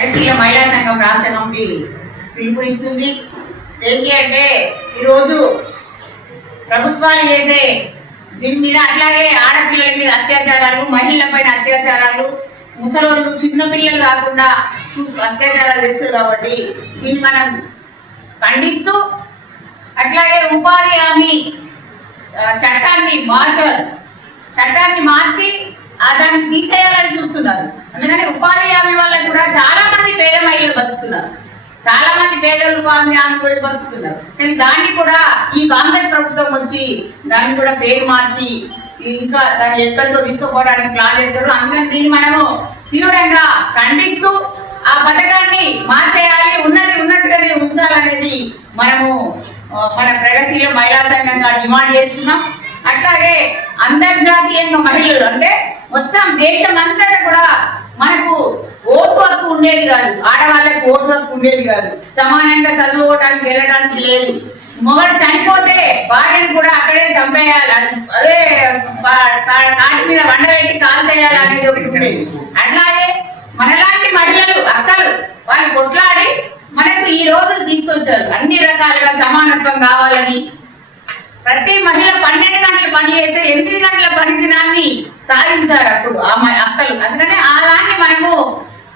ప్రగతిశీల మహిళా సంఘం రాష్ట్ర కమిటీ పిలుపునిస్తుంది. ఏంటి అంటే ఈరోజు ప్రభుత్వాలు చేసే దీని మీద, అట్లాగే ఆడపిల్లల మీద అత్యాచారాలు, మహిళల పైన అత్యాచారాలు, ముసలోళ్ళు చిన్నపిల్లలు కాకుండా అత్యాచారాలు చేస్తారు కాబట్టి దీన్ని మనం ఖండిస్తూ, అట్లాగే ఉపాధి హామీ చట్టాన్ని మార్చి దాన్ని తీసేయాలని చూస్తున్నారు. అందుకని ఉపాధి హామీ వల్ల కూడా చాలా మంది పేద మహిళలు బతుకుతున్నారు, చాలా మంది పేదలు ఉపాధి హామీ కూడా బతుకుతున్నారు. కానీ దాన్ని కూడా ఈ కాంగ్రెస్ ప్రభుత్వం వచ్చి దాన్ని కూడా పేరు మార్చి ఇంకా దాన్ని ఎక్కడికో తీసుకుపోవడానికి ప్లాన్ చేస్తారు. అందుకని దీన్ని మనము తీవ్రంగా ఖండిస్తూ ఆ పథకాన్ని మార్చేయాలి, ఉన్నది ఉన్నట్టుగానే ఉంచాలనేది మనము మన ప్రగతిశీల మహిళా సంఘంగా డిమాండ్ చేస్తున్నాం. అట్లాగే అంతర్జాతీయంగా మహిళలు అంటే మొత్తం దేశం అంతటా కూడా మనకు ఓటు హక్కు ఉండేది కాదు, ఆడవాళ్ళకి ఓటు హక్కు ఉండేది కాదు, సమానంగా చదువుకోవడానికి వెళ్ళడానికి లేదు. మొగడు చనిపోతే భార్యను కూడా అక్కడే చంపేయాలి, అదే కాటి మీద వండబెట్టి కాల్ చేయాలి అనేది ఒకటి ఉండేది. అట్లాగే మనలాంటి మహిళలు అక్కలు వాళ్ళు కొట్లాడి మనకు ఈ రోజులు తీసుకొచ్చారు. అన్ని రకాలుగా సమానత్వం కావాలని ప్రతి మహిళ 12 గంటలు పని చేస్తే 8 గంటల పని దినాన్ని సాధించారు అప్పుడు ఆ అక్కలు. అందుకని అలాంటి మనము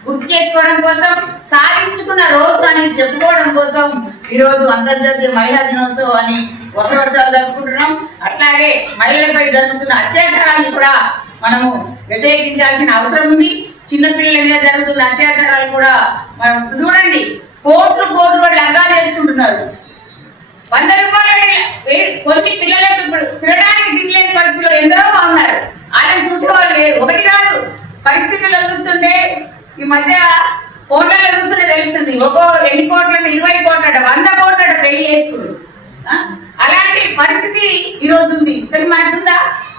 గుర్తు చేసుకోవడం కోసం, సాధించుకున్న రోజు అని చెప్పుకోవడం కోసం ఈరోజు అంతర్జాతీయ మహిళా దినోత్సవాన్ని వసరోత్సవాలు జరుపుకుంటున్నాం. అట్లాగే మహిళలపై జరుగుతున్న అత్యాచారాన్ని కూడా మనము వ్యతిరేకించాల్సిన అవసరం ఉంది. చిన్నపిల్లల మీద జరుగుతున్న అత్యాచారాలు కూడా మనం చూడండి, కోట్లు లగ్గాలు చేసుకుంటున్నారు. 100 రూపాయలు కొన్ని పిల్లలకు ఇప్పుడు తినడానికి తినలేని పరిస్థితిలో ఎందరో ఉన్నారు. వాళ్ళని చూసేవాళ్ళు లేరు. ఒకటి కాదు, పరిస్థితుల్లో చూస్తుంటే ఈ మధ్య కోట్లలో చూస్తుంటే తెలుస్తుంది. ఎన్ని కోట్లంటే 20 కోట్లట, 100 కోట్లట పెళ్లి చేసుకుంటారు. అలాంటి పరిస్థితి ఈరోజు ఉంది. కానీ మనకుందా?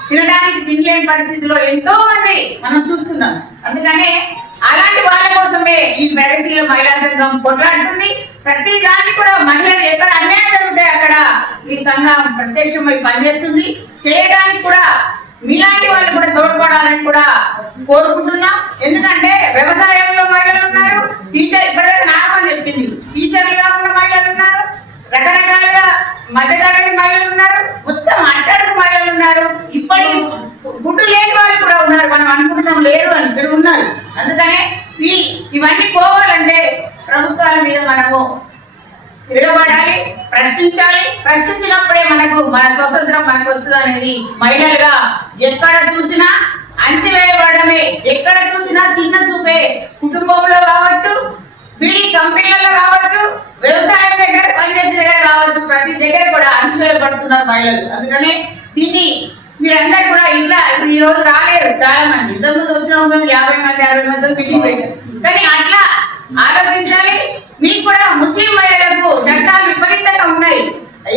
తినడానికి తినలేని పరిస్థితిలో ఎంతో మంది మనం చూస్తున్నాం. అందుకనే అలాంటి వాళ్ళ కోసమే ఈ ప్రగతిశీల మహిళా సంఘం కొట్లాడుతుంది. ప్రతి దాన్ని కూడా మహిళలు ఎక్కడ అన్యాయం జరుగుతాయి అక్కడ ఈ సంఘం ప్రత్యక్షమై పనిచేస్తుంది. చేయడానికి కూడా మీలాంటి వాళ్ళు కూడా తోడ్పడాలని కూడా కోరుకుంటున్నాం. ఎందుకంటే వ్యవసాయంలో మహిళలు ఉన్నారు, టీచర్ ఇప్పటిదాకా నాగమని చెప్పింది, టీచర్లుగా ఉన్న మహిళలు ఉన్నారు, రకరకాలుగా మధ్యతరగతి మహిళలు ఉన్నారు, మొత్తం అట్టడుగు మహిళలు ఉన్నారు, ఇప్పటి గుడ్డు లేని వాళ్ళు కూడా ఉన్నారు. మనం అనుకుంటున్నాం లేరు అని, ఇక్కడ ఉన్నారు. అందుకనే ఇవన్నీ పోవాలంటే ప్రభుత్వాల మీద మనము తిరగబడాలి, ప్రశ్నించాలి. ప్రశ్నించినప్పుడే మన స్వతంత్రం మనకు వస్తుంది అనేది మహిళలుగా ఎక్కడ చూసినా అంచివేయబడమే, ఎక్కడ చూసినా చిన్న చూపే. కుటుంబంలో కావచ్చు, బీడీ కంపెనీలలో కావచ్చు, వ్యవసాయం దగ్గర పనిచేసే దగ్గర కావచ్చు, ప్రతి దగ్గర కూడా అంచివేయబడుతున్నారు మహిళలు. అందుకనే దీన్ని మీరందరూ కూడా ఇట్లా ఈ రోజు రాలేరు చాలా మంది. ఇంతకుముందు వచ్చిన మేము 50 మంది 60 మంది మీటింగ్ పెట్టారు. కానీ అట్లా ఆలోచించాలి. మీకు కూడా ముస్లిం మహిళలకు చట్టాలు విపరీతంగా ఉన్నాయి.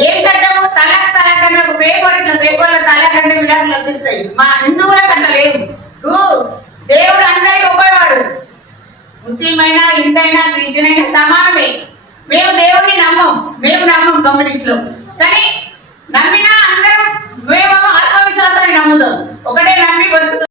ఏం చట్టము? తలాక్ అనే ఒక పేపర్లో తలాక్ అంటే విడాకులు వచ్చేస్తాయి. మా హిందువులకు అట్లా లేదు. దేవుడు అందరికీ ఒకేవాడు, ముస్లిం అయినా, హిందైనా, క్రిస్టియన్ అయినా సమానమే. మేము దేవుడిని నమ్మం కమ్యూనిస్టులు. కానీ నమ్మినా అందరం మేము ఆత్మవిశ్వాసాన్ని నమ్ముతాం. ఒకటే నమ్మి బతుకుతాం.